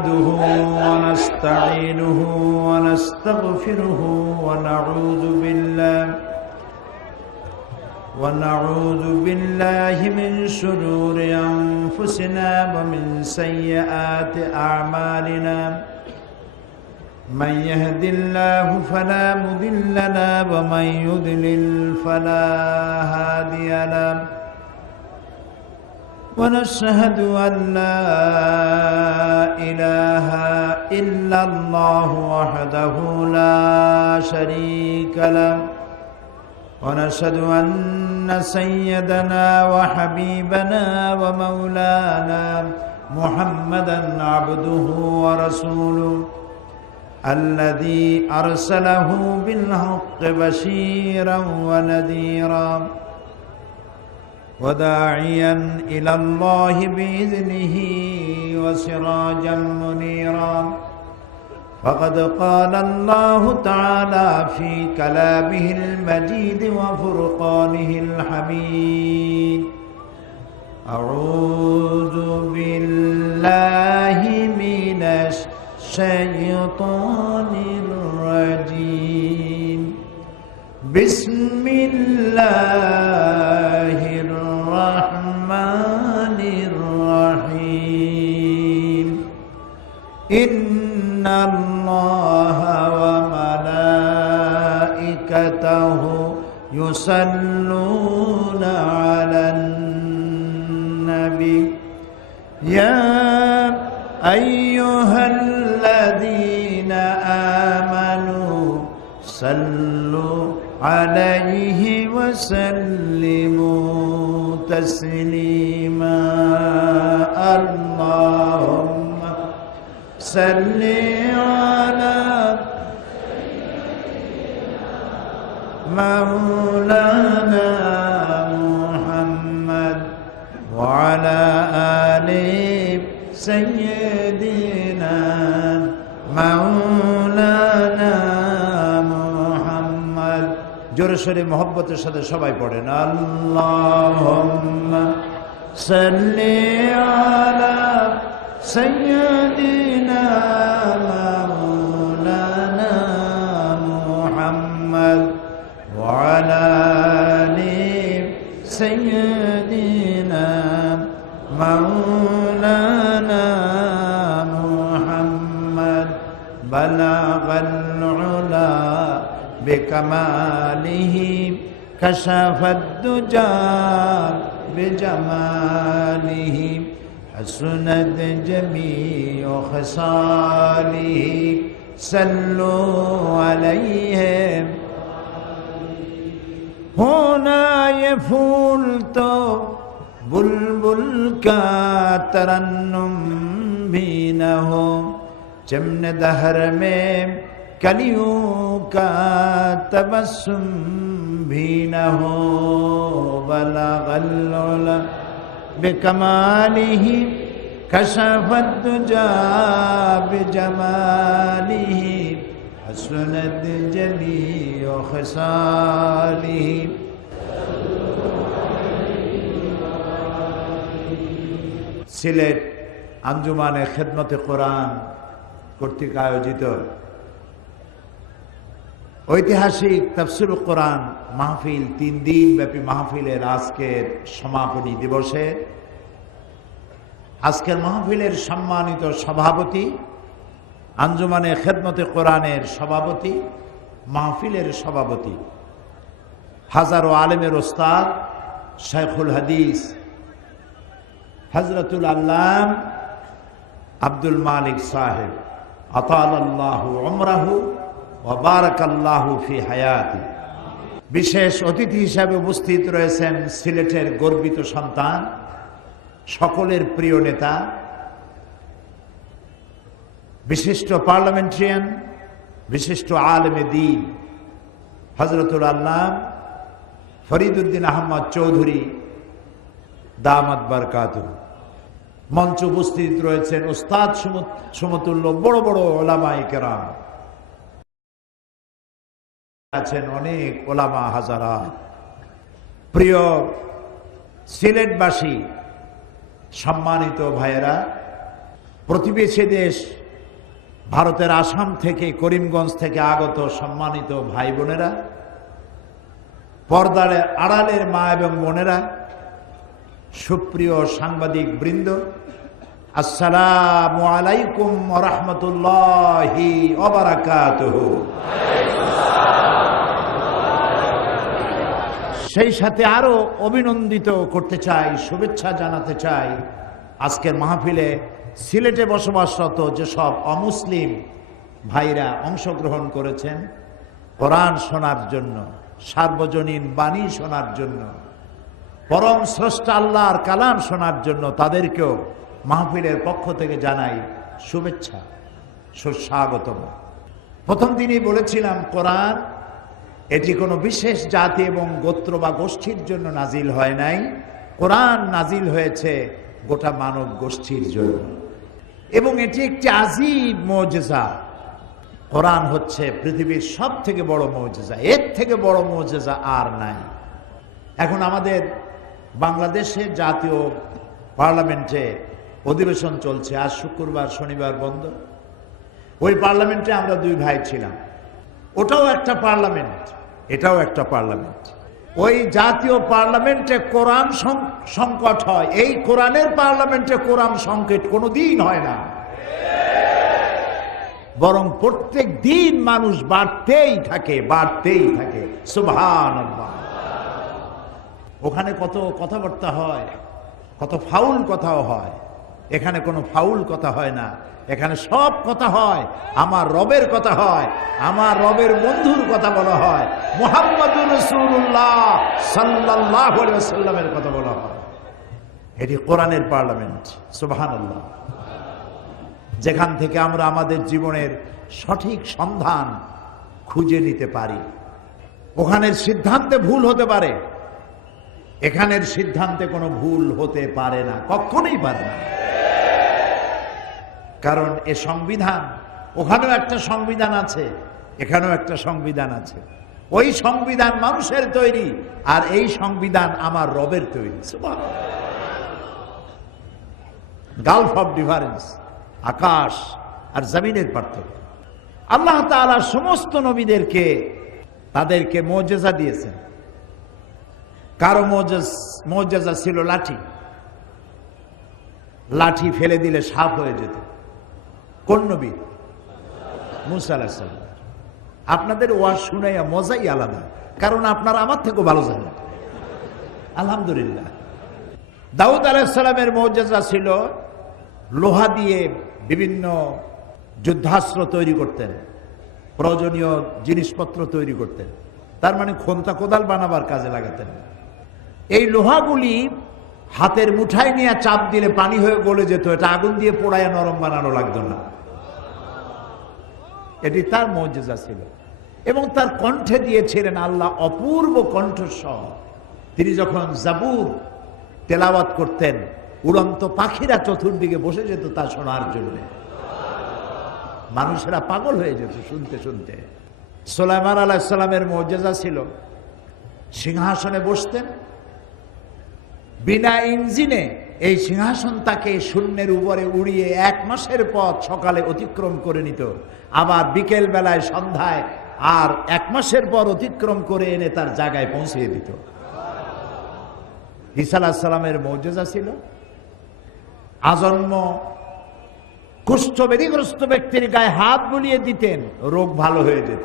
نحمده ونستعينه ونستغفره ونعوذ بالله من شرور أنفسنا ومن سيئات أعمالنا من يهد الله فلا مضل له ومن يضلل فلا هادي له ونشهد أن لا إله إلا الله وحده لا شريك له ونشهد أن سيدنا وحبيبنا ومولانا محمدا عبده ورسوله الذي أرسله بالحق بشيرا ونذيرا وداعيا إلى الله بإذنه وسراجا منيرا فقد قال الله تعالى في كلامه المجيد وفرقانه الحميد أعوذ بالله من الشيطان الرجيم بسم الله الرحمن الرحيم إن الله وملائكته يصلون على النبي يا أيها الذين آمنوا صلوا عليه وسلموا تسليما اللهم صل على مولانا محمد وعلى آل سيدنا مولانا محمد জোরে সোরে মোহব্বতের সাথে সবাই পড়েন আল্লাহুম্মা সাল্লি আলা سيدنا مولانا محمد وعلى آل سيدنا مولانا محمد بلغ العلا بكماله كشف الدجى بجماله حسنت جميع خصاله صلوا عليه ہونا یہ پھول تو بلبل کا ترنم بھی نہ ہو چمن دہر میں کلیوں کا تبسم بھی نہ ہو بلغ العلا بكماله كشف الدجى بجماله حسنت جميع خصاله সিলেট আঞ্জুমানে খেদমতে কোরআন কর্তৃক আয়োজিত ঐতিহাসিক তাফসীর কোরআন মাহফিল 3 দিন ব্যাপী মাহফিলের আজকের সমাপনী দিবসে আজকের মাহফিলের সম্মানিত সভাপতি আঞ্জুমানে খেদমতে কোরআনের সভাপতি মাহফিলের সভাপতি হাজারো আলেমের ওস্তাদ শাইখুল হাদিস হযরতুল আল্লাম আব্দুল মালিক সাহেব আতালাল্লাহু উমরাহু ওয়া বারাকাল্লাহু ফি হায়াতি বিশেষ অতিথি হিসাবে উপস্থিত রয়েছেন সিলেটের গর্বিত সন্তান সকলের প্রিয় নেতা বিশিষ্ট পার্লামেন্টারিয়ান বিশিষ্ট আলেমে দ্বীন হযরতুল আল্লাম ফরিদউদ্দিন আহমদ চৌধুরী দামাত বারকাতুহু মঞ্চে উপস্থিত রয়েছেন উস্তাদ সমতুল্য বড় বড় উলামায়ে কেরাম আছেন অনেক ওলামা হাজারা প্রিয় সিলেটবাসী সম্মানিত ভাইয়েরা প্রতিবেশী দেশ ভারতের আসাম থেকে, করিমগঞ্জ থেকে আগত সম্মানিত ভাই বোনেরা, পর্দার আড়ালের মা এবং বোনেরা, সুপ্রিয় সাংবাদিক বৃন্দ, আসসালামু আলাইকুম ওয়া রাহমাতুল্লাহি ওয়া বারাকাতুহু। সেই সাথে আরো অভিনন্দিত করতে চাই, শুভেচ্ছা জানাতে চাই আজকের মাহফিলে সিলেটে বসবাসরত যেসব অমুসলিম ভাইরা অংশগ্রহণ করেছেন কোরআন শোনার জন্য, সার্বজনীন বাণী শোনার জন্য, পরম স্রষ্টা আল্লাহর কালাম শোনার জন্য, তাদেরকেও মাহফিলের পক্ষ থেকে জানাই শুভেচ্ছা, সুস্বাগতম। প্রথম দিনই বলেছিলাম কোরআন এটি কোনো বিশেষ জাতি এবং গোত্র বা গোষ্ঠীর জন্য নাজিল হয় নাই। কোরআন নাজিল হয়েছে গোটা মানব গোষ্ঠীর জন্য, এবং এটি একটি আজীব মুজিজা। কোরআন হচ্ছে পৃথিবীর সব থেকে বড় মুজিজা, এর থেকে বড় মুজিজা আর নাই। এখন আমাদের বাংলাদেশে জাতীয় পার্লামেন্টে অধিবেশন চলছে, আজ শুক্রবার শনিবার বন্ধ। ওই পার্লামেন্টে আমরা দুই ভাই ছিলাম, ওটাও একটা পার্লামেন্ট, এটাও একটা পার্লামেন্ট। ওই জাতীয় পার্লামেন্টে কোরআন সংকট হয়, এই কোরআনের পার্লামেন্টে কোরআন সংকট কোনোদিন হয় না, বরং প্রত্যেক দিন মানুষ বাড়তেই থাকে, বাড়তেই থাকে। সুবহানাল্লাহ। ওখানে কত কথাবার্তা হয়, কত ফাউল কথাও হয়, এখানে কোনো ফাউল কথা হয় না। এখানে সব কথা হয় আমার রবের কথা হয়, আমার রবের বন্ধুর কথা বলা হয়, মুহাম্মদুর রাসূলুল্লাহ সাল্লাল্লাহু আলাইহি ওয়াসাল্লামের কথা বলা হয়। এটি কোরআনের পার্লামেন্ট। সুবহানাল্লাহ। যেখান থেকে আমরা আমাদের জীবনের সঠিক সন্ধান খুঁজে নিতে পারি। ওখানের সিদ্ধান্তে ভুল হতে পারে, এখানের সিদ্ধান্তে কোনো ভুল হতে পারে না, কখনোই পারে না। কারণ এ সংবিধান, ওখানেও একটা সংবিধান আছে, এখানেও একটা সংবিধান আছে। ওই সংবিধান মানুষের তৈরি, আর এই সংবিধান আমার রবের তৈরি। গালফ অফ ডিফারেন্স, আকাশ আর জমিনের পার্থক্য। আল্লাহ তাআলা সমস্ত নবীদেরকে তাদেরকে মুজিজা দিয়েছেন। কারো মুজিজা ছিল লাঠি, লাঠি ফেলে দিলে সাপ হয়ে যেত। কোন নবী? মুসা আলাইহিস সালাম। আপনাদের ওয়াজ শুনাইয়া মজাই আলাদা, কারণ আপনারা আমার থেকেও ভালো জানেন, আলহামদুলিল্লাহ। দাউদ আলাইহিস সালামের মুজিজা ছিল লোহা দিয়ে বিভিন্ন যুদ্ধাস্ত্র তৈরি করতেন, প্রয়োজনীয় জিনিসপত্র তৈরি করতেন, তার মানে খন্তা কোদাল বানাবার কাজে লাগাতেন। এই লোহাগুলি হাতের মুঠায় নিয়ে চাপ দিলে পানি হয়ে গলে যেত, এটা আগুন দিয়ে পোড়ায় নরম বানানো লাগতো না। এটি তার মুজিজা ছিল। এবং তার কণ্ঠে দিয়েছিলেন আল্লাহ অপূর্ব কণ্ঠস্বর। তিনি যখন জাবুর তেলাওয়াত করতেন, উড়ন্ত পাখিরা চতুর্দিকে বসে যেত তা শোনার জন্য, মানুষেরা পাগল হয়ে যেত শুনতে শুনতে। সুলাইমান আলাইহিস সালামের মুজিজা ছিল সিংহাসনে বসতেন, বিনা ইঞ্জিনে এই সিংহাসন তাকে শূন্যের উপরে উড়িয়ে 1 মাসের পথ সকালে অতিক্রম করে নিত, আবার বিকেল বেলায় সন্ধ্যায় আর 1 মাসের পর অতিক্রম করে এনে তার জায়গায় পৌঁছিয়ে দিত। ঈসা আলাইহিস সালামের মুজিজা ছিল আজন্ম কুষ্ঠব্যাধিগ্রস্ত ব্যক্তির গায়ে হাত বুলিয়ে দিতেন, রোগ ভালো হয়ে যেত।